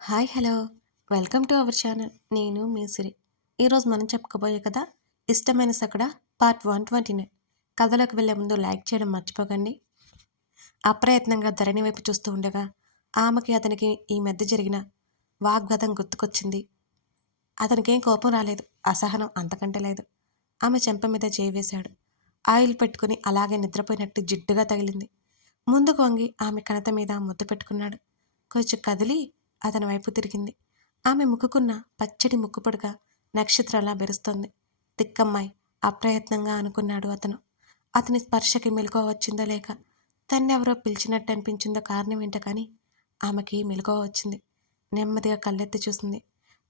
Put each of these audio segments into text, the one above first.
Hi hello. Welcome to our channel. నేను మీ సిరి ఈరోజు మనం చెప్పుకోబోయే కథ ఇష్టమైన సకడ పార్ట్ వన్ ట్వంటీ నైన్. కథలోకి వెళ్ళే ముందు లైక్ చేయడం మర్చిపోకండి. అప్రయత్నంగా ధరణి వైపు చూస్తూ ఉండగా ఆమెకి అతనికి ఈ మధ్య జరిగిన వాగ్వాదం గుర్తుకొచ్చింది. అతనికి ఏం కోపం రాలేదు అసహనం అంతకంటే లేదు. ఆమె చెంప మీద చేవేశాడు ఆయిల్ పెట్టుకుని అలాగే నిద్రపోయినట్టు జిడ్డుగా తగిలింది. ముందుకు వంగి ఆమె కణత మీద ముద్దు పెట్టుకున్నాడు. కొంచెం కదిలి అతని వైపు తిరిగింది. ఆమె ముక్కుకున్న పచ్చడి ముక్కుపొడగా నక్షత్రాలా బెరుస్తోంది తిక్కమ్మాయి అప్రయత్నంగా అనుకున్నాడు అతను. అతని స్పర్శకి మెలకువ వచ్చిందో లేక తన్నెవరో పిలిచినట్టు అనిపించిందో కారణం ఏంట కానీ ఆమెకి మెలకువ వచ్చింది. నెమ్మదిగా కళ్ళెత్తి చూసింది.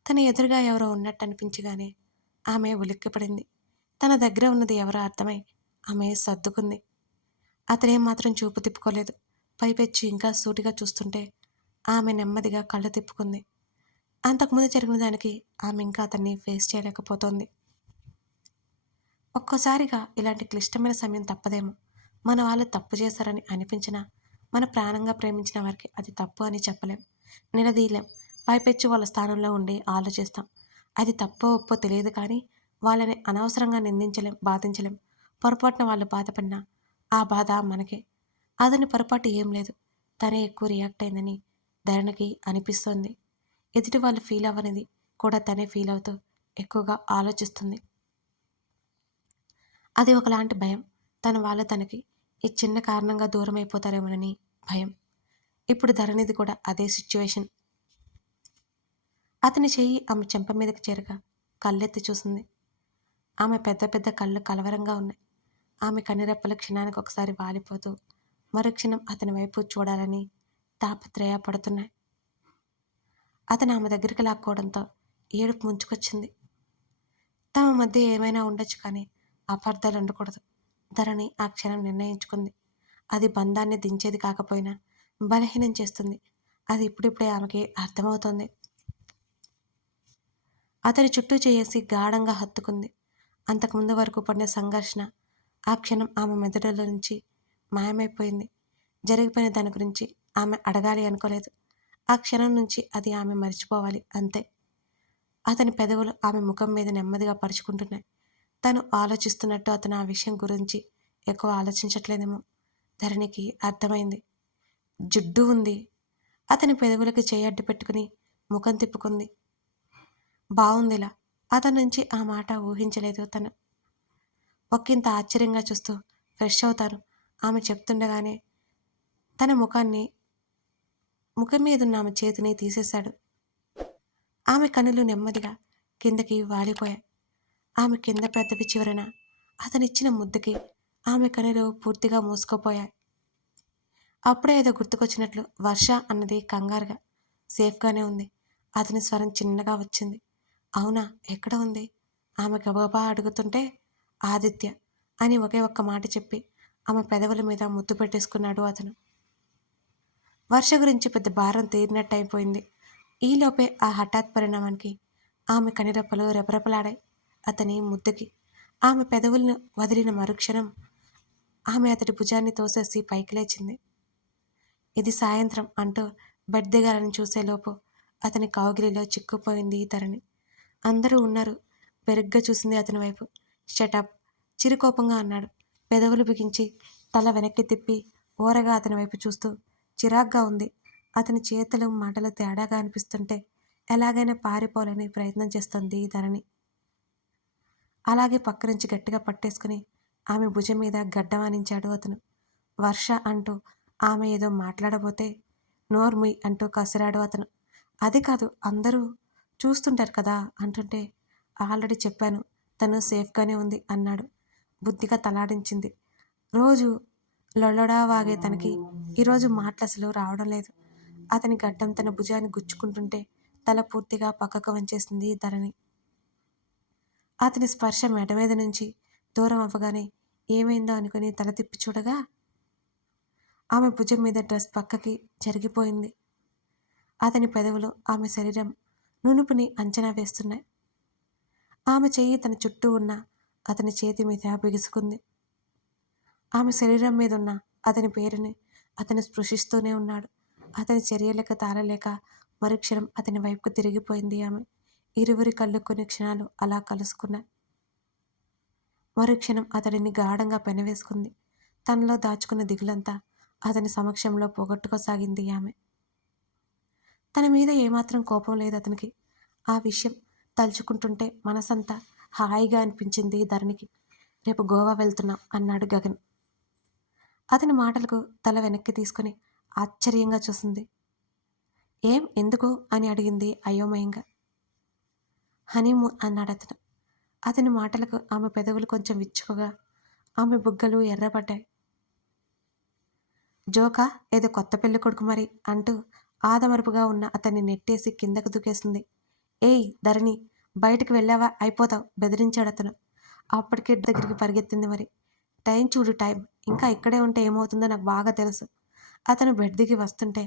తన ఎదురుగా ఎవరో ఉన్నట్టు అనిపించగానే ఆమె ఉలిక్కిపడింది తన దగ్గర ఉన్నది ఎవరో అర్థమై ఆమె సర్దుకుంది. అతనేం మాత్రం చూపు తిప్పుకోలేదు. పైపెచ్చి ఇంకా సూటిగా చూస్తుంటే ఆమె నెమ్మదిగా కళ్ళు తిప్పుకుంది. అంతకుముందు జరిగిన దానికి ఆమె ఇంకా అతన్ని ఫేస్ చేయలేకపోతోంది. ఒక్కోసారిగా ఇలాంటి క్లిష్టమైన సమయం తప్పదేమో. మన వాళ్ళు తప్పు చేశారని అనిపించినా మన ప్రాణంగా ప్రేమించిన వారికి అది తప్పు అని చెప్పలేం. నిలదీయలేం. పైపెచ్చి వాళ్ళ స్థానంలో ఉండి ఆలోచిస్తాం. అది తప్పో ఒప్పో తెలియదు కానీ వాళ్ళని అనవసరంగా నిందించలేం బాధించలేం. పొరపాటున వాళ్ళు బాధపడినా ఆ బాధ మనకే. అతని పొరపాటు ఏం లేదు. తనే ఎక్కువ రియాక్ట్ అయిందని ధరణికి అనిపిస్తోంది. ఎదుటి వాళ్ళు ఫీల్ అవ్వనిది కూడా తనే ఫీల్ అవుతూ ఎక్కువగా ఆలోచిస్తుంది. అది ఒకలాంటి భయం. తన వాళ్ళు తనకి ఈ చిన్న కారణంగా దూరం అయిపోతారేమోనని భయం. ఇప్పుడు ధరణిది కూడా అదే సిచ్యువేషన్. అతని చెయ్యి ఆమె చెంప మీదకి చేరగా కళ్ళెత్తి చూసింది. ఆమె పెద్ద పెద్ద కళ్ళు కలవరంగా ఉన్నాయి. ఆమె కన్నిరెప్పల క్షణానికి ఒకసారి వాలిపోతూ మరుక్షణం అతని వైపు చూడాలని తాపత్రయపడుతున్నాయి. అతను ఆమె దగ్గరికి లాక్కోవడంతో ఏడుపు ముంచుకొచ్చింది. తమ మధ్య ఏమైనా ఉండొచ్చు కానీ అపార్థాలు ఉండకూడదు. ధరణి ఆ క్షణం నిర్ణయించుకుంది. అది బంధాన్ని దించేది కాకపోయినా బలహీనం చేస్తుంది. అది ఇప్పుడిప్పుడే ఆమెకి అర్థమవుతోంది. అతని చుట్టూ చేసి గాఢంగా హత్తుకుంది. అంతకుముందు వరకు పడిన సంఘర్షణ ఆ క్షణం ఆమె మెదడులో నుంచి మాయమైపోయింది. జరిగిపోయిన దాని గురించి ఆమె అడగాలి అనుకోలేదు. ఆ క్షణం నుంచి అది ఆమె మర్చిపోవాలి అంతే. అతని పెదవులు ఆమె ముఖం మీద నెమ్మదిగా పరుచుకుంటున్నాయి. తను ఆలోచిస్తున్నట్టు అతను ఆ విషయం గురించి ఎక్కువ ఆలోచించట్లేదేమో. ధరణికి అర్థమైంది. జుడ్డు ఉంది. అతని పెదవులకి చేయడ్డు పెట్టుకుని ముఖం తిప్పుకుంది. బాగుందిలా అతని నుంచి ఆ మాట ఊహించలేదు తను. ఒక్కింత ఆశ్చర్యంగా చూస్తూ ఫ్రెష్ అవుతారు ఆమె చెప్తుండగానే తన ముఖాన్ని ముఖం మీదున్న ఆమె చేతిని తీసేశాడు. ఆమె కనులు నెమ్మదిగా కిందకి వాలిపోయాయి. ఆమె కింద పెద్దవి చివరన అతనిచ్చిన ముద్దుకి ఆమె కనులు పూర్తిగా మూసుకుపోయాయి. అప్పుడే ఏదో గుర్తుకొచ్చినట్లు వర్ష అన్నది కంగారుగా సేఫ్గానే ఉంది. అతని స్వరం చిన్నగా వచ్చింది. అవునా? ఎక్కడ ఉంది? ఆమె గబగబా అడుగుతుంటే ఆదిత్య అని ఒకే ఒక్క మాట చెప్పి ఆమె పెదవుల మీద ముద్దు పెట్టేసుకున్నాడు అతను. వర్ష గురించి పెద్ద భారం తీరినట్టు అయిపోయింది ఈలోపే ఆ హఠాత్ పరిణామానికి ఆమె కనిరెప్పలు రెపరెపలాడాయి. అతని ముద్దుకి ఆమె పెదవులను వదిలిన మరుక్షణం ఆమె అతడి భుజాన్ని తోసేసి పైకి లేచింది. ఇది సాయంత్రం అంటూ బెడ్ దిగాలని చూసేలోపు అతని కాగిలిలో చిక్కుపోయింది తరణి అందరూ ఉన్నారు. బెరుగ్గా చూసింది అతని వైపు. షటప్ చిరుకోపంగా అన్నాడు. పెదవులు బిగించి తల వెనక్కి తిప్పి ఓరగా అతని వైపు చూస్తూ చిరాగ్గా ఉంది. అతని చేతులు మాటలు తేడాగా అనిపిస్తుంటే ఎలాగైనా పారిపోవాలని ప్రయత్నం చేస్తుంది ధరణి. అలాగే పక్క నుంచి గట్టిగా పట్టేసుకుని ఆమె భుజం మీద గడ్డవానించాడు అతను. వర్ష అంటూ ఆమె ఏదో మాట్లాడబోతే నోర్ముయ్ అంటూ కసిరాడు అతను. అది కాదు అందరూ చూస్తుంటారు కదా అంటుంటే ఆల్రెడీ చెప్పాను తను సేఫ్గానే ఉంది అన్నాడు. బుద్ధిగా తలాడించింది. రోజు లొల్లడా వాగే తనకి ఈరోజు మాటలు అసలు రావడం లేదు. అతని గడ్డం తన భుజాన్ని గుచ్చుకుంటుంటే తల పూర్తిగా పక్కకు వంచేసింది ధరణి. అతని స్పర్శ మెడ మీద నుంచి దూరం అవ్వగానే ఏమైందో అనుకుని తల తిప్పి చూడగా ఆమె భుజం మీద డ్రెస్ పక్కకి జరిగిపోయింది. అతని పెదవులు ఆమె శరీరం నునుపుని అంచనా వేస్తున్నాయి. ఆమె చెయ్యి తన చుట్టూ ఉన్న అతని చేతి మీద బిగుసుకుంది. ఆమె శరీరం మీద ఉన్న అతని పేరుని అతను స్పృశిస్తూనే ఉన్నాడు. అతని చర్యలకు తాళలేక మరుక్షణం అతని వైపుకు తిరిగిపోయింది ఆమె. ఇరువురి కళ్ళు కొన్ని క్షణాలు అలా కలుసుకున్నాయి. మరుక్షణం అతడిని గాఢంగా పెనవేసుకుంది. తనలో దాచుకున్న దిగులంతా అతని సమక్షంలో పోగొట్టుకోసాగింది ఆమె. తన మీద ఏమాత్రం కోపం లేదు అతనికి. ఆ విషయం తలుచుకుంటుంటే మనసంతా హాయిగా అనిపించింది ధరణికి. రేపు గోవా వెళ్తున్నాం అన్నాడు గగన్. అతని మాటలకు తల వెనక్కి తీసుకుని ఆశ్చర్యంగా చూసింది. ఏం? ఎందుకు అని అడిగింది అయోమయంగా. హనీమూన్ అన్నాడు అతను. అతని మాటలకు ఆమె పెదవులు కొంచెం విచ్చుకోగా ఆమె బుగ్గలు ఎర్రబడ్డాయి. జోకా ఏదో కొత్త పెళ్ళి కొడుకు మరి అంటూ ఆదమరుపుగా ఉన్న అతన్ని నెట్టేసి కిందకు దూకేసింది. ఏయ్ ధరణి బయటకు వెళ్ళావా? అయిపోతావు బెదిరించాడు అతను. అప్పటికే దగ్గరికి పరిగెత్తింది మరి. టైం చూడు టైం. ఇంకా ఇక్కడే ఉంటే ఏమవుతుందో నాకు బాగా తెలుసు. అతను బెడ్ దిగి వస్తుంటే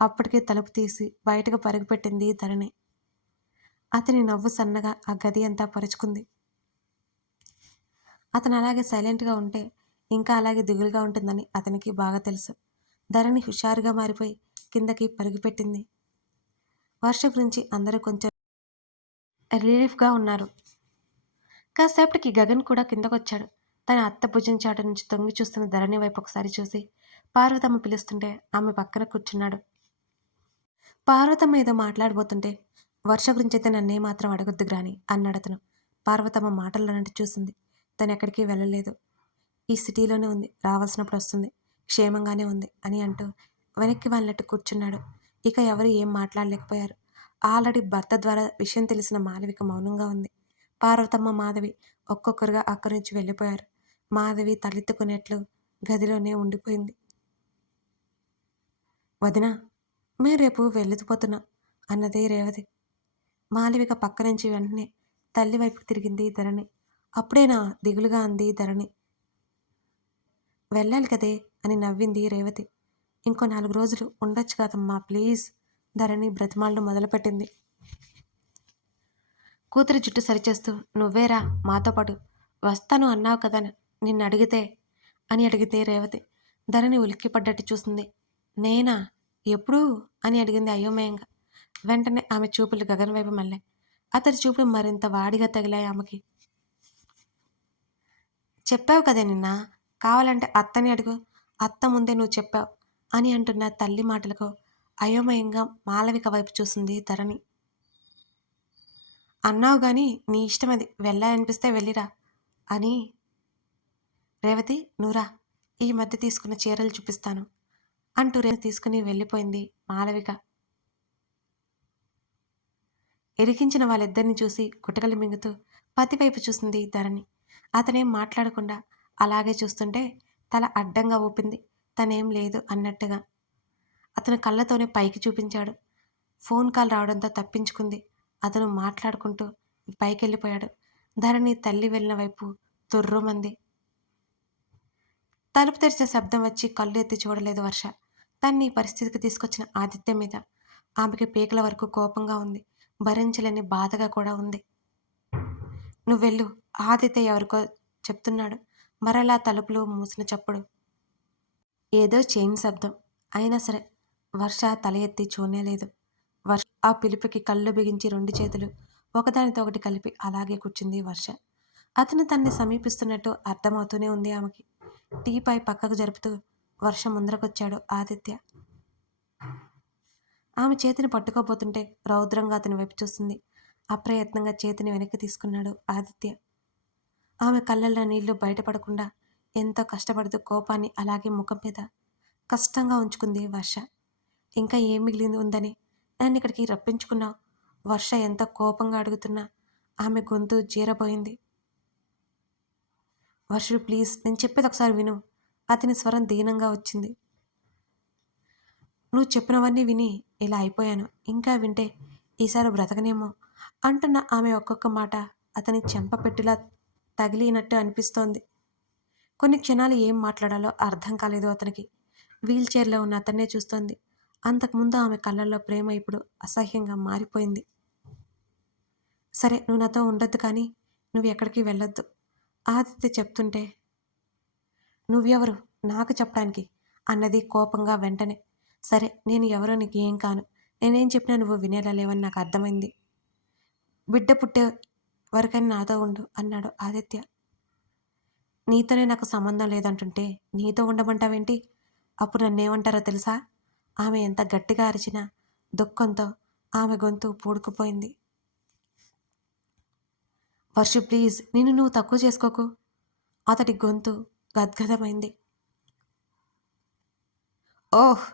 అప్పటికే తలుపు తీసి బయటకు పరుగుపెట్టింది ధరణి. అతని నవ్వు సన్నగా ఆ గది అంతా పరుచుకుంది. అతను అలాగే సైలెంట్గా ఉంటే ఇంకా అలాగే దిగులుగా ఉంటుందని అతనికి బాగా తెలుసు. ధరణి హుషారుగా మారిపోయి కిందకి పరుగుపెట్టింది. వర్ష గురించి అందరూ కొంచెం రిలీఫ్గా ఉన్నారు. కాసేపటికి గగన్ కూడా కిందకొచ్చాడు. తన అత్త భుజం చాటు నుంచి తొంగి చూస్తున్న ధరణి వైపు ఒకసారి చూసి పార్వతమ్మ పిలుస్తుంటే ఆమె పక్కన కూర్చున్నాడు. పార్వతమ్మ ఏదో మాట్లాడబోతుంటే వర్ష గురించి అయితే నన్నే మాత్రం అడగొద్దు గ్రాని అన్నాడు అతను పార్వతమ్మ మాటల్లోనంటే చూసింది తను ఎక్కడికి వెళ్ళలేదు. ఈ సిటీలోనే ఉంది రావాల్సినప్పుడు వస్తుంది క్షేమంగానే ఉంది అని అంటూ వెనక్కి వాళ్ళట్టు కూర్చున్నాడు. ఇక ఎవరు ఏం మాట్లాడలేకపోయారు. ఆల్రెడీ భర్త ద్వారా విషయం తెలిసిన మాలవిక మౌనంగా ఉంది. పార్వతమ్మ మాధవి ఒక్కొక్కరుగా అక్కడి నుంచి వెళ్ళిపోయారు. మాధవి తలెత్తుకునేట్లు గదిలోనే ఉండిపోయింది. వదిన మేము రేపు వెళ్ళిపోతున్నాం అన్నది రేవతి. మాలవిక పక్క నుంచి వెంటనే తల్లి వైపుకి తిరిగింది ధరణి. అప్పుడేనా దిగులుగా అంది ధరణి. వెళ్ళాలి కదే అని నవ్వింది రేవతి. ఇంకో నాలుగు రోజులు ఉండొచ్చు కదమ్మా ప్లీజ్ ధరణి బ్రతిమాలను మొదలుపెట్టింది. కూతురి జుట్టు సరిచేస్తూ నువ్వేరా మాతో పాటు వస్తాను అన్నావు కదా నిన్ను అడిగితే అని అడిగితే రేవతి. ధరణి ఉలిక్కిపడ్డట్టు చూసింది. నేనా? ఎప్పుడు? అని అడిగింది అయోమయంగా. వెంటనే ఆమె చూపులు గగన్ వైపు మళ్ళాయి. అతడి చూపులు మరింత వాడిగా తగిలాయి ఆమెకి. చెప్పావు కదా నిన్న? కావాలంటే అత్తని అడుగు. అత్త ముందే నువ్వు చెప్పావు అని అంటున్న తల్లి మాటలకు అయోమయంగా మాలవిక వైపు చూసింది ధరణి. అన్నావు కానీ నీ ఇష్టం అది. వెళ్ళాలనిపిస్తే వెళ్ళిరా అని రేవతి నూరా ఈ మధ్య తీసుకున్న చీరలు చూపిస్తాను అంటూ రేవతి తీసుకుని వెళ్ళిపోయింది మాలవిక. ఎరిగించిన వాళ్ళిద్దరిని చూసి గుటకలు మింగుతూ పతివైపు చూసింది ధరణి. అతనేం మాట్లాడకుండా అలాగే చూస్తుంటే తల అడ్డంగా ఊపింది. తనేం లేదు అన్నట్టుగా. అతను కళ్ళతోనే పైకి చూపించాడు. ఫోన్ కాల్ రావడంతో తప్పించుకుంది. అతను మాట్లాడుకుంటూ పైకి వెళ్ళిపోయాడు ధరణి తల్లి వెళ్ళిన వైపు తుర్రుమంది తలుపు తెరిచే శబ్దం వచ్చి కళ్ళు ఎత్తి చూడలేదు వర్ష. తన్ని పరిస్థితికి తీసుకొచ్చిన ఆదిత్య మీద. ఆమెకి పీకల వరకు కోపంగా ఉంది. భరించలేని బాధగా కూడా ఉంది. నువ్వెళ్ళు. ఆదిత్య ఎవరికో చెప్తున్నాడు. మరలా తలుపులు మూసిన చప్పుడు. ఏదో చైన్ శబ్దం. అయినా సరే వర్ష తల ఎత్తి చూనేలేదు వర్ష ఆ పిలుపుకి కళ్ళు బిగించి రెండు చేతులు ఒకదానితో ఒకటి కలిపి అలాగే కూర్చుంది వర్ష. అతను తన్ని సమీపిస్తున్నట్టు అర్థమవుతూనే ఉంది ఆమెకి. టీపై పక్కకు జరుపుతూ వర్షం ముందరకొచ్చాడు ఆదిత్య. ఆమె చేతిని పట్టుకోబోతుంటే రౌద్రంగా అతని వైపు చూస్తుంది అప్రయత్నంగా చేతిని వెనక్కి తీసుకున్నాడు ఆదిత్య. ఆమె కళ్ళల్లో నీళ్ళు బయటపడకుండా ఎంతో కష్టపడుతూ కోపాన్ని అలాగే ముఖం మీద కష్టంగా ఉంచుకుంది వర్ష. ఇంకా ఏం మిగిలింది ఉందని నన్ను ఇక్కడికి రప్పించుకున్నావు? వర్ష ఎంత కోపంగా అడుగుతున్నా ఆమె గొంతు జీరబోయింది. వర్షుడు ప్లీజ్ నేను చెప్పేది ఒకసారి విను. అతని స్వరం దీనంగా వచ్చింది. నువ్వు చెప్పినవన్నీ విని ఇలా అయిపోయాను. ఇంకా వింటే ఈసారి బ్రతకనేమో అంటున్న ఆమె ఒక్కొక్క మాట అతని చెంపపెట్టులా తగిలినట్టు అనిపిస్తోంది. కొన్ని క్షణాలు ఏం మాట్లాడాలో అర్థం కాలేదు అతనికి. వీల్ చైర్లో ఉన్న అతన్నే చూస్తోంది. అంతకుముందు ఆమె కళ్ళల్లో ప్రేమ ఇప్పుడు అసహ్యంగా మారిపోయింది. సరే నువ్వు నాతో ఉండొద్దు కానీ నువ్వు ఎక్కడికి వెళ్ళొద్దు. ఆదిత్య చెప్తుంటే నువ్వెవరు? నాకు చెప్పడానికి? అన్నది కోపంగా వెంటనే సరే నేను ఎవరో నీకు ఏం కాను. నేనేం చెప్పినా నువ్వు వినేలా లేవని నాకు అర్థమైంది. బిడ్డ పుట్టే వరకైనా నాతో ఉండు అన్నాడు ఆదిత్య. నీతోనే నాకు సంబంధం లేదంటుంటే నీతో ఉండమంటావేంటి? అప్పుడు నన్నేమంటారో తెలుసా? ఆమె ఎంత గట్టిగా అరిచినా దుఃఖంతో ఆమె గొంతు పూడుకుపోయింది. వర్షు ప్లీజ్ నిన్ను నువ్వు తక్కువ చేసుకోకు. అతడి గొంతు గద్గదమైంది. ఓహ్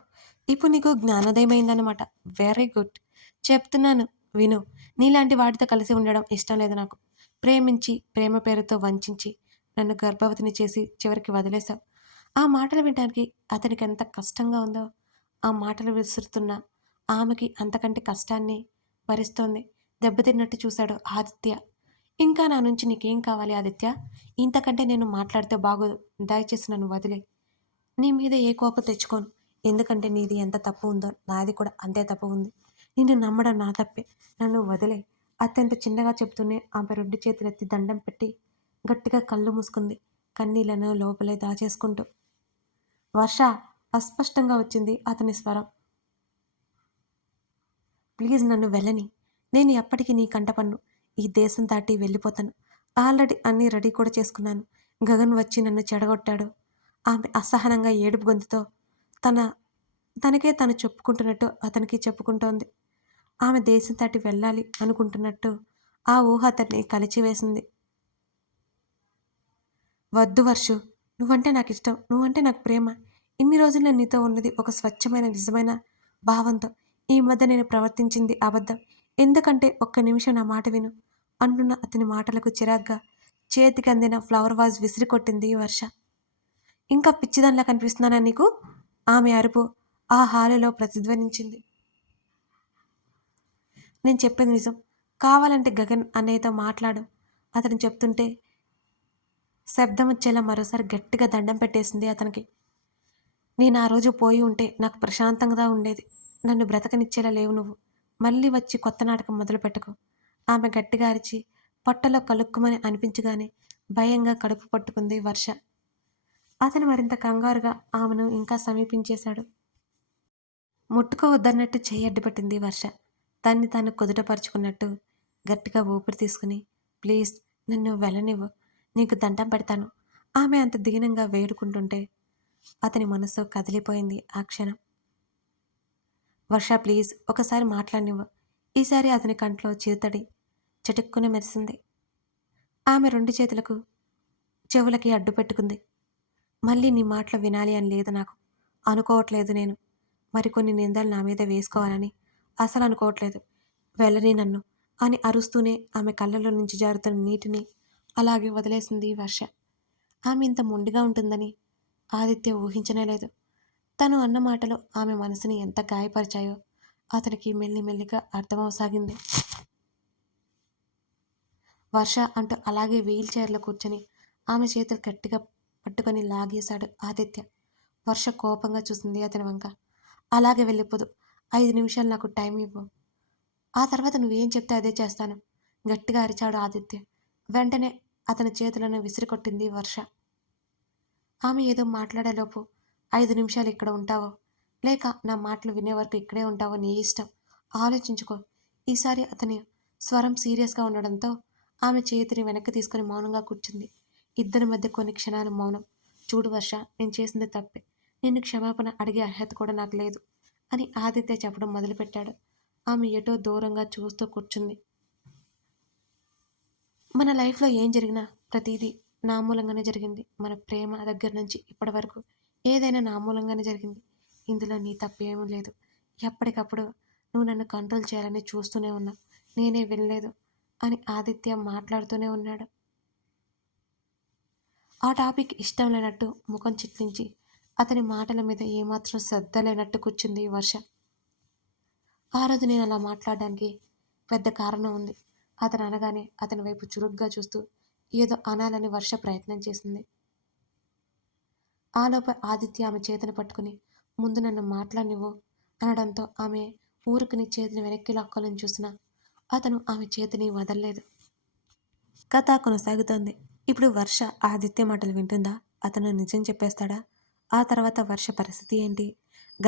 ఇప్పుడు నీకు జ్ఞానోదయమైందనమాట వెరీ గుడ్ చెప్తున్నాను విను. నీలాంటి వాటితో కలిసి ఉండడం ఇష్టం లేదు నాకు. ప్రేమించి ప్రేమ పేరుతో వంచించి నన్ను గర్భవతిని చేసి చివరికి వదిలేశావు. ఆ మాటలు వినడానికి అతనికి ఎంత కష్టంగా ఉందో ఆ మాటలు విసురుతున్న ఆమెకి అంతకంటే కష్టాన్ని భరిస్తోంది. దెబ్బతిన్నట్టు చూశాడు ఆదిత్య. ఇంకా నా నుంచి నీకేం కావాలి ఆదిత్య? ఇంతకంటే నేను మాట్లాడితే బాగోదు. దయచేసి నన్ను వదిలే. నీ మీద ఏ కోపం తెచ్చుకోను. ఎందుకంటే నీది ఎంత తప్పు ఉందో నాది కూడా అంతే తప్పు ఉంది. నిన్ను నమ్మడం నా తప్పే. నన్ను వదిలే. అత్యంత చిన్నగా చెప్తూనే ఆమె రెండు చేతులెత్తి దండం పెట్టి గట్టిగా కళ్ళు మూసుకుంది. కన్నీళ్ళను లోపలే దాచేసుకుంటూ. వర్ష అస్పష్టంగా వచ్చింది అతని స్వరం. ప్లీజ్ నన్ను వెళ్ళని. నేను ఎప్పటికీ నీ కంటపన్ను ఈ దేశం దాటి వెళ్ళిపోతాను. ఆల్రెడీ అన్నీ రెడీ కూడా చేసుకున్నాను. గగన్ వచ్చి నన్ను చెడగొట్టాడు. ఆమె అసహనంగా ఏడుపు గొంతుతో తన తనకే తను చెప్పుకుంటున్నట్టు అతనికి చెప్పుకుంటోంది. ఆమె దేశం దాటి వెళ్ళాలి అనుకుంటున్నట్టు ఆ ఊహ అతన్ని కలిచివేసింది. వద్దు వర్షు నువ్వంటే నాకు ఇష్టం నువ్వంటే నాకు ప్రేమ. ఇన్ని రోజులు నేను నీతో ఉన్నది ఒక స్వచ్ఛమైన నిజమైన భావంతో. ఈ మధ్య నేను ప్రవర్తించింది అబద్ధం. ఎందుకంటే ఒక్క నిమిషం నా మాట విను. అన్నున్న అతని మాటలకు చిరాగ్గా చేతికి అందిన ఫ్లవర్ వాజ్ విసిరి కొట్టింది వర్ష. ఇంకా పిచ్చిదానిలా కనిపిస్తున్నానా నీకు? ఆమె అరుపు ఆ హాలులో ప్రతిధ్వనించింది. నేను చెప్పేది నిజం. కావాలంటే గగన్ అన్నయ్యతో మాట్లాడు. అతను చెప్తుంటే శబ్దం వచ్చేలా మరోసారి గట్టిగా దండం పెట్టేసింది అతనికి. నేను ఆ రోజు పోయి ఉంటే నాకు ప్రశాంతంగా ఉండేది. నన్ను బ్రతకనిచ్చేలా లేవు నువ్వు. మళ్ళీ వచ్చి కొత్త నాటకం మొదలు పెట్టుకో ఆమె గట్టిగా అరిచి పొట్టలో కలుక్కుమని అనిపించగానే భయంగా కడుపు పట్టుకుంది వర్ష. అతను మరింత కంగారుగా ఆమెను ఇంకా సమీపించేశాడు. ముట్టుకోవద్దన్నట్టు చేయి అడ్డుపట్టింది వర్ష. దాన్ని తాను కుదుటపరుచుకున్నట్టు గట్టిగా ఊపిరి తీసుకుని ప్లీజ్ నన్ను వెళ్ళనివ్వు నీకు దండం పెడతాను. ఆమె అంత దీనంగా వేడుకుంటుంటే అతని మనసు కదిలిపోయింది ఆ క్షణం. వర్ష ప్లీజ్ ఒకసారి మాట్లాడినివ్వు. ఈసారి అతని కంట్లో చిరుతడి చటుక్కున మెరిసింది. ఆమె రెండు చేతులకు చెవులకి అడ్డు పెట్టుకుంది. మళ్ళీ నీ మాటలు వినాలి అని లేదు నాకు. అనుకోవట్లేదు నేను. మరికొన్ని నిందలు నా మీద వేసుకోవాలని అసలు అనుకోవట్లేదు. వెళ్ళని నన్ను అని అరుస్తూనే ఆమె కళ్ళలో నుంచి జారుతున్న నీటిని అలాగే వదిలేసింది వర్ష. ఆమె ఇంత మొండిగా ఉంటుందని ఆదిత్య ఊహించనే లేదు. తను అన్న మాటలు ఆమె మనసుని ఎంత గాయపరిచాయో అతనికి మెల్లిమెల్లిగా అర్థమవసాగింది. వర్ష అంటూ అలాగే వీల్ చైర్లో కూర్చొని ఆమె చేతులు గట్టిగా పట్టుకొని లాగేశాడు ఆదిత్య. వర్ష కోపంగా చూసింది అతని వంక. అలాగే వెళ్ళిపోదు. ఐదు నిమిషాలు నాకు టైం ఇవ్వు. ఆ తర్వాత నువ్వేం చెప్తే అదే చేస్తాను. గట్టిగా అరిచాడు ఆదిత్య. వెంటనే అతని చేతులను విసిరికొట్టింది వర్ష. ఆమె ఏదో మాట్లాడేలోపు ఐదు నిమిషాలు ఇక్కడ ఉంటావో? లేక నా మాటలు వినే వరకు ఇక్కడే ఉంటావో నీ ఇష్టం? ఆలోచించుకో. ఈసారి అతని స్వరం సీరియస్గా ఉండడంతో ఆమె చేతిని వెనక్కి తీసుకుని మౌనంగా కూర్చుంది. ఇద్దరి మధ్య కొన్ని క్షణాలు మౌనం. చూడు వర్ష నేను చేసింది తప్పే. నిన్ను క్షమాపణ అడిగే అర్హత కూడా నాకు లేదు అని ఆదిత్య చెప్పడం మొదలుపెట్టాడు. ఆమె ఎటో దూరంగా చూస్తూ కూర్చుంది. మన లైఫ్లో ఏం జరిగినా ప్రతిదీ నా మూలంగానే జరిగింది. మన ప్రేమ దగ్గర నుంచి ఇప్పటి వరకు ఏదైనా నా మూలంగానే జరిగింది. ఇందులో నీ తప్పేమీ లేదు. ఎప్పటికప్పుడు నువ్వు నన్ను కంట్రోల్ చేయాలని చూస్తూనే ఉన్నా నేనే వినలేదు. అని ఆదిత్య మాట్లాడుతూనే ఉన్నాడు. ఆ టాపిక్ ఇష్టం లేనట్టు ముఖం చిట్లించి అతని మాటల మీద ఏమాత్రం శ్రద్ధ లేనట్టు కూర్చుంది వర్ష. ఆ రోజు నేను అలా మాట్లాడడానికి పెద్ద కారణం ఉంది. అతను అనగానే అతని వైపు చురుగ్గా చూస్తూ ఏదో అనాలని వర్ష ప్రయత్నం చేసింది. ఆలోపై ఆదిత్య ఆమె చేతిని పట్టుకుని ముందు నన్ను మాట్లాడినివ్వు అనడంతో ఆమె ఊరుకుని చేతిని వెనక్కి లాక్కోలని చూసిన అతను ఆమె చేతిని వదలలేదు. కథ కొనసాగుతోంది. ఇప్పుడు వర్ష ఆదిత్య మాటలు వింటుందా? అతను నిజం చెప్పేస్తాడా? ఆ తర్వాత వర్ష పరిస్థితి ఏంటి?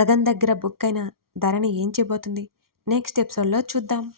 గగన్ దగ్గర బుక్ అయిన ధరని ఏం చేయబోతుంది? నెక్స్ట్ ఎపిసోడ్లో చూద్దాం.